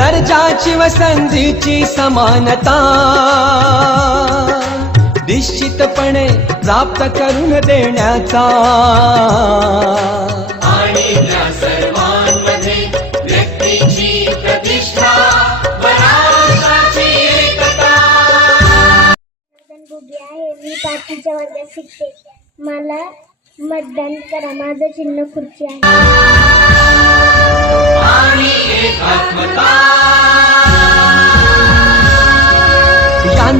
दर्जाची व संधीची समानता. निश्चितपणे प्राप्त करून देण्याचा. आणि त्या सर्वांमध्ये व्यक्तीची प्रतिष्ठा आहे मी पाचवीच्या वर्गात शिकते. मला मतदान करा माझं चिन्ह खुर्ची आहे.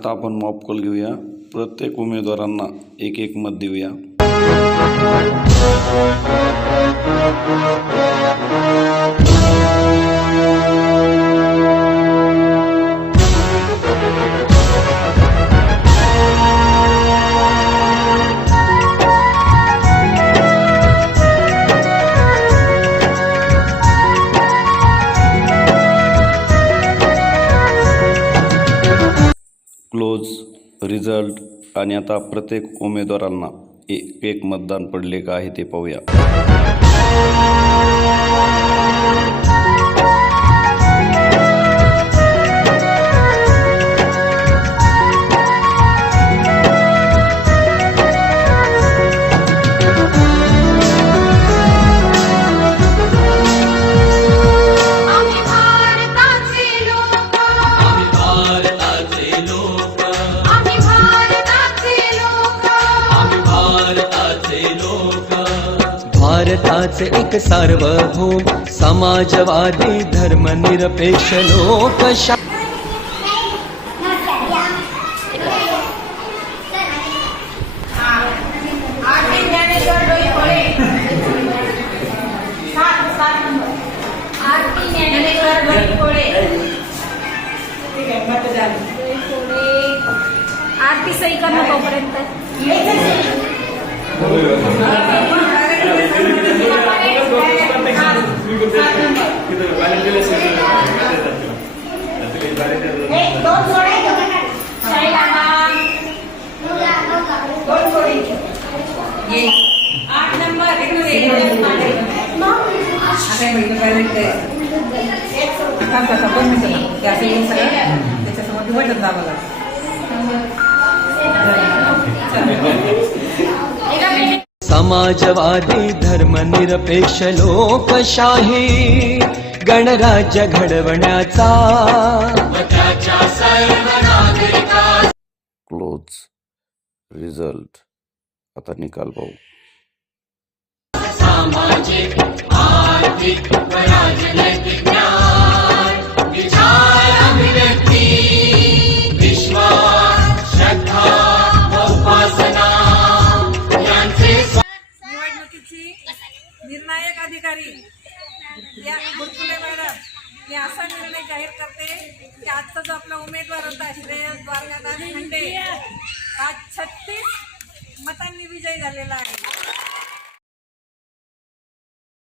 आता आपण मॉप कॉल घेऊया. प्रत्येक उमेदवारांना एक एक मत देऊया. क्लोज रिझल्ट आणि आता प्रत्येक उमेदवारांना एक एक मतदान पडले का आहे ते पाहूया. भारताचे एक सार्वभौम समाजवादी धर्मनिरपेक्ष लोकशा आरती ज्ञानेश्वर डोईफोडे सात आठ नंबर इकडे त्याच्यासमोर दिवटच दाबाला समाजवादी धर्मनिरपेक्ष लोकशाही गणराज्य घडवण्याचा. क्लोज रिझल्ट आता निकाल पाहू. जो आपला उमेदवार होता श्रेयस द्वारकादास खंडे. आज छत्तीस मतांनी विजयी झालेला आहे.